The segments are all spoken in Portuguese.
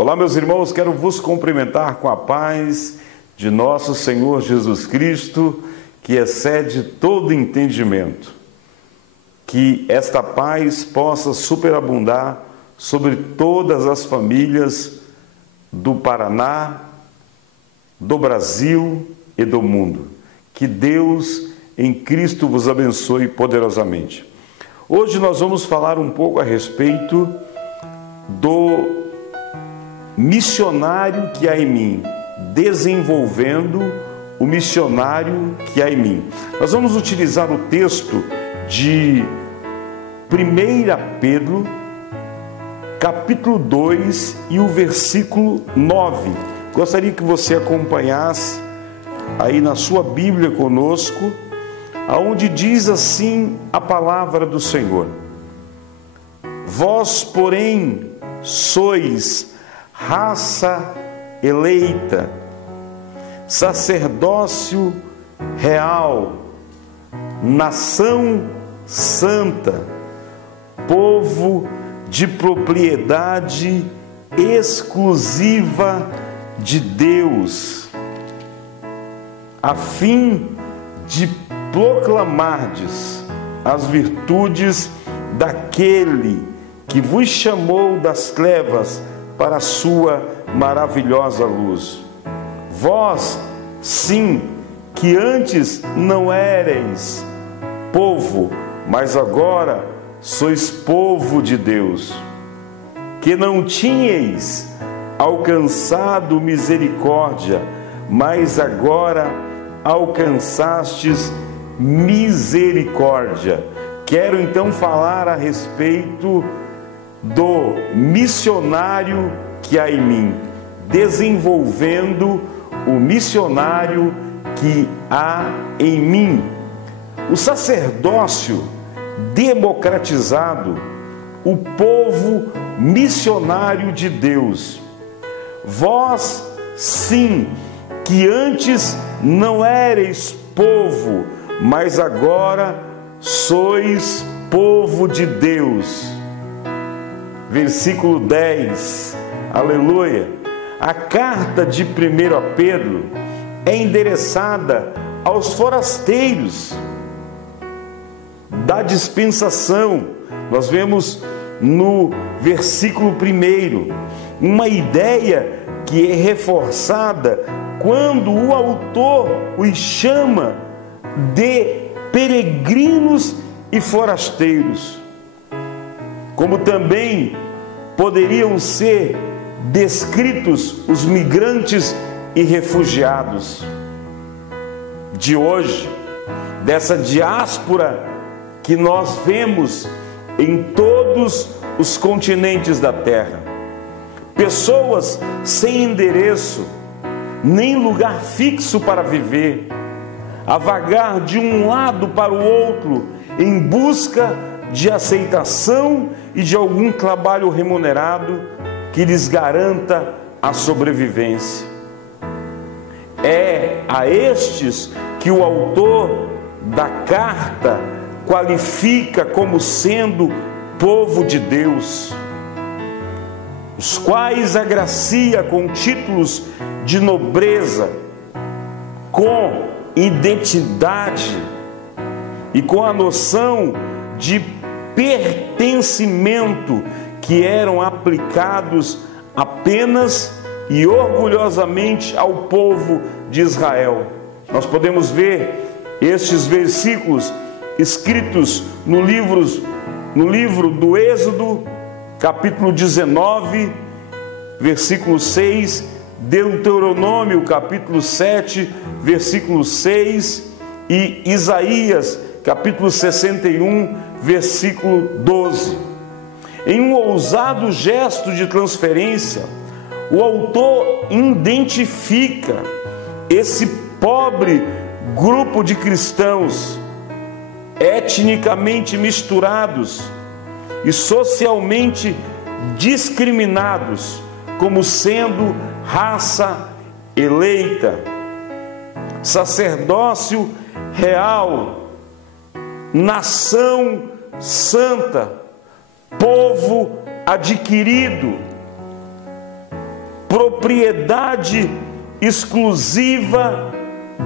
Olá, meus irmãos, quero vos cumprimentar com a paz de nosso Senhor Jesus Cristo, que excede todo entendimento. Que esta paz possa superabundar sobre todas as famílias do Paraná, do Brasil e do mundo. Que Deus em Cristo vos abençoe poderosamente. Hoje nós vamos falar um pouco a respeito do missionário que há em mim, desenvolvendo o missionário que há em mim. Nós vamos utilizar o texto de 1 Pedro, capítulo 2 e o versículo 9. Gostaria que você acompanhasse aí na sua Bíblia conosco, aonde diz assim a palavra do Senhor: Vós, porém, sois raça eleita, sacerdócio real, nação santa, povo de propriedade exclusiva de Deus, a fim de proclamardes as virtudes daquele que vos chamou das trevas para a sua maravilhosa luz. Vós, sim, que antes não éreis povo, mas agora sois povo de Deus, que não tinhais alcançado misericórdia, mas agora alcançastes misericórdia. Quero então falar a respeito do missionário que há em mim, desenvolvendo o missionário que há em mim. O sacerdócio democratizado, o povo missionário de Deus. Vós, sim, que antes não éreis povo, mas agora sois povo de Deus. Versículo 10, aleluia. A carta de 1 Pedro é endereçada aos forasteiros da dispensação. Nós vemos no versículo 1 uma ideia que é reforçada quando o autor os chama de peregrinos e forasteiros, como também poderiam ser descritos os migrantes e refugiados de hoje, dessa diáspora que nós vemos em todos os continentes da terra. Pessoas sem endereço, nem lugar fixo para viver, a vagar de um lado para o outro em busca de aceitação e de algum trabalho remunerado que lhes garanta a sobrevivência. É a estes que o autor da carta qualifica como sendo povo de Deus, os quais agracia com títulos de nobreza, com identidade e com a noção de pertencimento que eram aplicados apenas e orgulhosamente ao povo de Israel. Nós podemos ver estes versículos escritos no livro do Êxodo, capítulo 19, versículo 6, Deuteronômio, capítulo 7, versículo 6, e Isaías, capítulo 61, versículo 12. Em um ousado gesto de transferência, o autor identifica esse pobre grupo de cristãos etnicamente misturados e socialmente discriminados como sendo raça eleita, sacerdócio real, nação santa, povo adquirido, propriedade exclusiva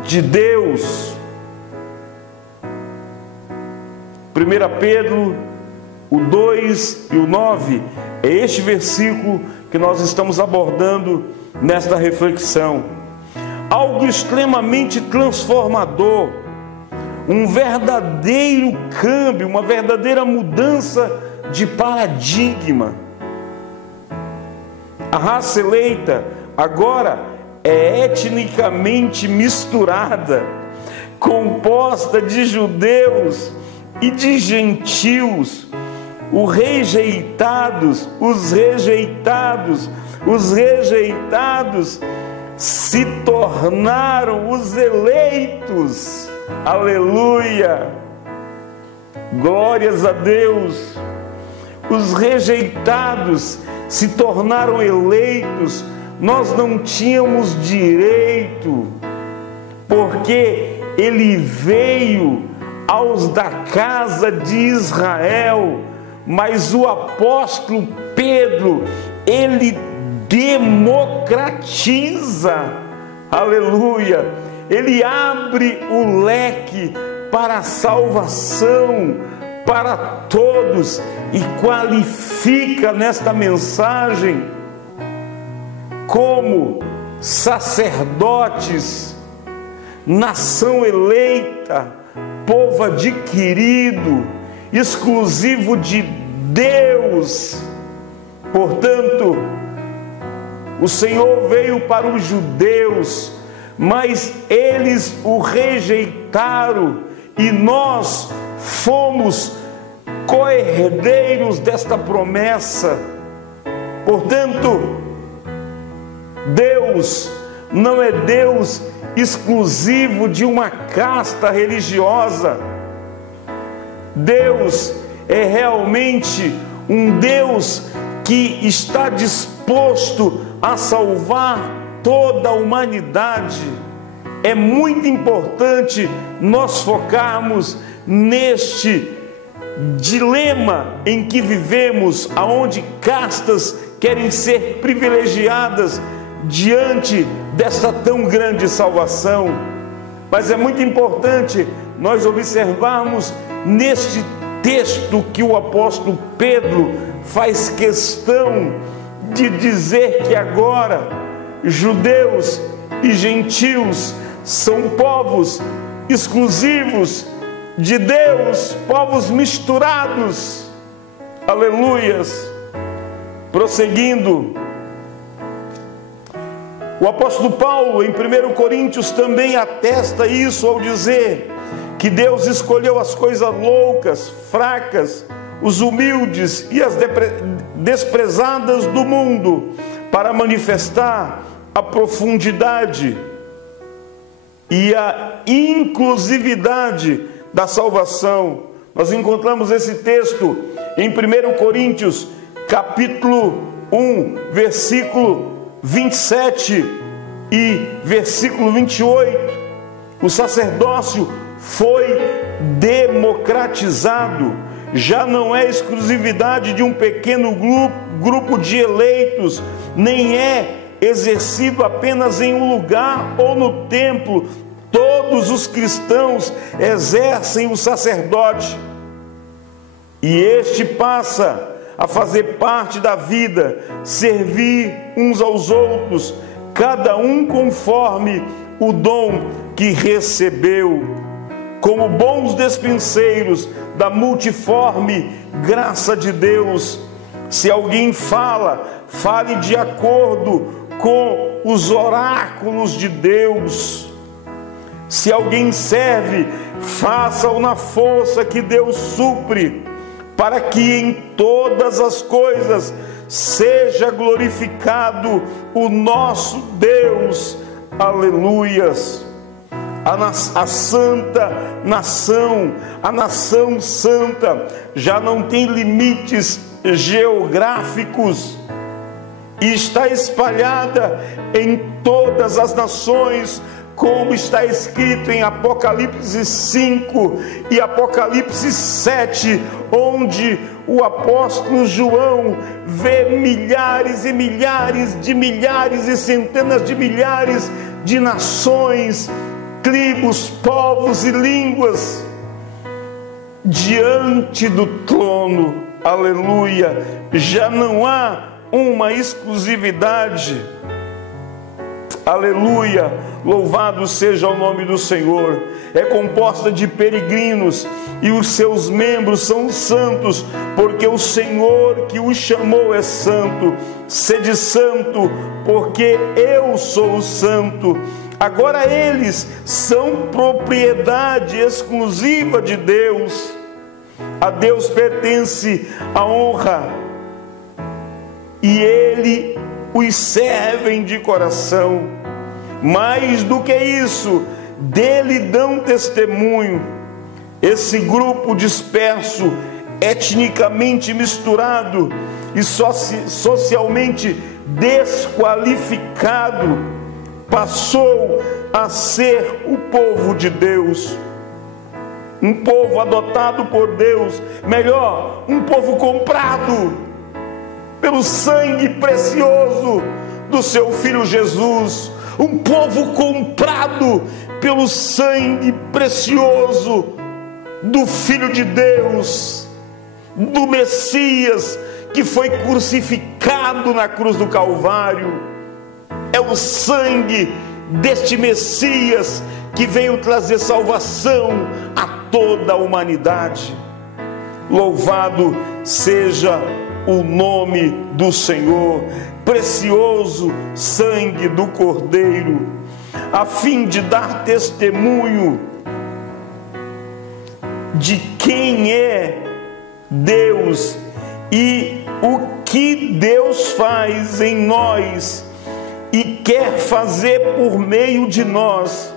de Deus. 1 Pedro, o 2 e o 9, é este versículo que nós estamos abordando nesta reflexão. Algo extremamente transformador, um verdadeiro câmbio, uma verdadeira mudança de paradigma. A raça eleita agora é etnicamente misturada, composta de judeus e de gentios. Os rejeitados se tornaram os eleitos. Aleluia! Glórias a Deus! Os rejeitados se tornaram eleitos. Nós não tínhamos direito, porque ele veio aos da casa de Israel, mas o apóstolo Pedro, ele democratiza, aleluia, ele abre o leque para a salvação para todos e qualifica nesta mensagem como sacerdotes, nação eleita, povo adquirido, exclusivo de Deus. Portanto, o Senhor veio para os judeus, mas eles o rejeitaram e nós fomos co-herdeiros desta promessa. Portanto, Deus não é Deus exclusivo de uma casta religiosa. Deus é realmente um Deus que está disposto a salvar toda a humanidade. É muito importante nós focarmos neste dilema em que vivemos, aonde castas querem ser privilegiadas diante dessa tão grande salvação. Mas é muito importante nós observarmos neste texto que o apóstolo Pedro faz questão de dizer que agora judeus e gentios são povos exclusivos de Deus, povos misturados. Aleluias! Prosseguindo, o apóstolo Paulo, em 1 Coríntios, também atesta isso ao dizer que Deus escolheu as coisas loucas, fracas, os humildes e as desprezadas do mundo para manifestar a profundidade e a inclusividade da salvação. Nós encontramos esse texto em 1 Coríntios, capítulo 1, versículo 27 e versículo 28. O sacerdócio foi democratizado, já não é exclusividade de um pequeno grupo de eleitos, nem é exercido apenas em um lugar ou no templo. Todos os cristãos exercem o sacerdote, e este passa a fazer parte da vida, servir uns aos outros, cada um conforme o dom que recebeu, como bons despenseiros da multiforme graça de Deus. Se alguém fale de acordo com os oráculos de Deus. Se alguém serve, faça-o na força que Deus supre, para que em todas as coisas seja glorificado o nosso Deus. Aleluias! A santa nação, a nação santa, já não tem limites geográficos e está espalhada em todas as nações como está escrito em Apocalipse 5 e Apocalipse 7, onde o apóstolo João vê milhares e milhares e centenas de milhares de nações, tribos, povos e línguas diante do trono. Aleluia! Já não há uma exclusividade. Aleluia! Louvado seja o nome do Senhor. É composta de peregrinos e os seus membros são santos, porque o Senhor que os chamou é santo. Sede santo, porque eu sou santo. Agora eles são propriedade exclusiva de Deus. A Deus pertence a honra e Ele os serve de coração. Mais do que isso, dele dão testemunho. Esse grupo disperso, etnicamente misturado e socialmente desqualificado, passou a ser o povo de Deus. Um povo adotado por Deus, melhor, um povo comprado pelo sangue precioso do seu Filho Jesus. Um povo comprado pelo sangue precioso do Filho de Deus, do Messias, que foi crucificado na cruz do Calvário. É o sangue deste Messias que veio trazer salvação a toda a humanidade. Louvado seja o nome do Senhor. Precioso sangue do Cordeiro, a fim de dar testemunho de quem é Deus e o que Deus faz em nós e quer fazer por meio de nós.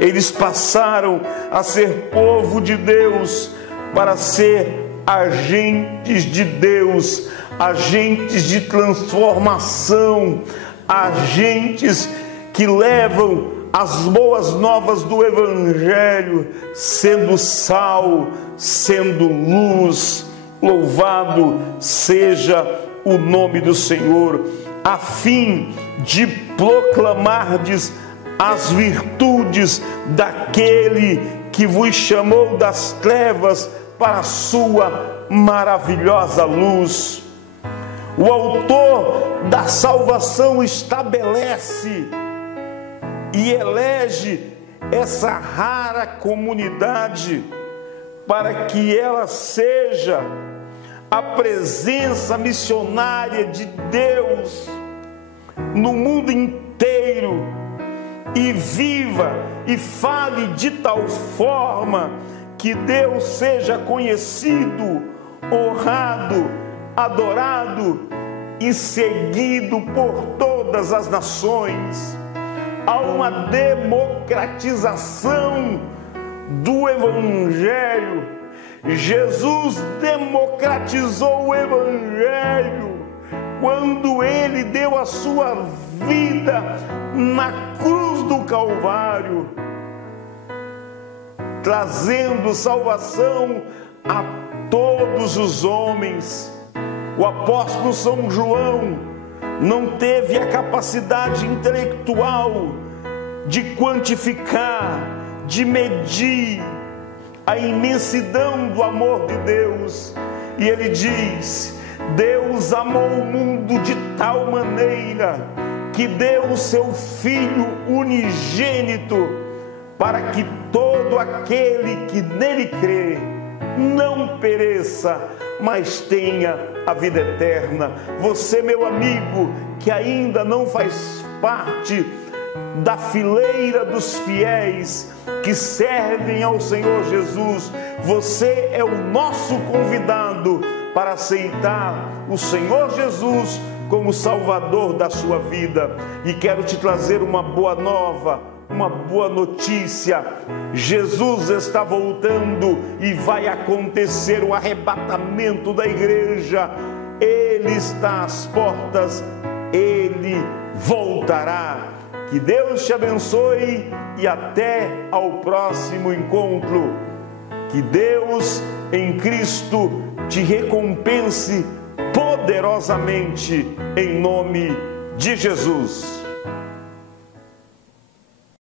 Eles passaram a ser povo de Deus para ser agentes de Deus, agentes de transformação, agentes que levam as boas novas do Evangelho, sendo sal, sendo luz. Louvado seja o nome do Senhor, a fim de proclamardes as virtudes daquele que vos chamou das trevas para a sua maravilhosa luz. O autor da salvação estabelece e elege essa rara comunidade para que ela seja a presença missionária de Deus no mundo inteiro e viva e fale de tal forma que Deus seja conhecido, honrado, adorado e seguido por todas as nações. Há uma democratização do Evangelho. Jesus democratizou o Evangelho quando Ele deu a sua vida na cruz do Calvário, trazendo salvação a todos os homens. O apóstolo São João não teve a capacidade intelectual de quantificar, de medir a imensidão do amor de Deus. E ele diz: Deus amou o mundo de tal maneira que deu o seu Filho unigênito, para que todo aquele que nele crê não pereça, mas tenha a vida eterna. Você, meu amigo, que ainda não faz parte da fileira dos fiéis que servem ao Senhor Jesus, você é o nosso convidado para aceitar o Senhor Jesus como Salvador da sua vida. E quero te trazer uma boa nova, uma boa notícia. Jesus está voltando e vai acontecer o arrebatamento da igreja. Ele está às portas, Ele voltará. Que Deus te abençoe e até ao próximo encontro. Que Deus em Cristo te recompense poderosamente em nome de Jesus.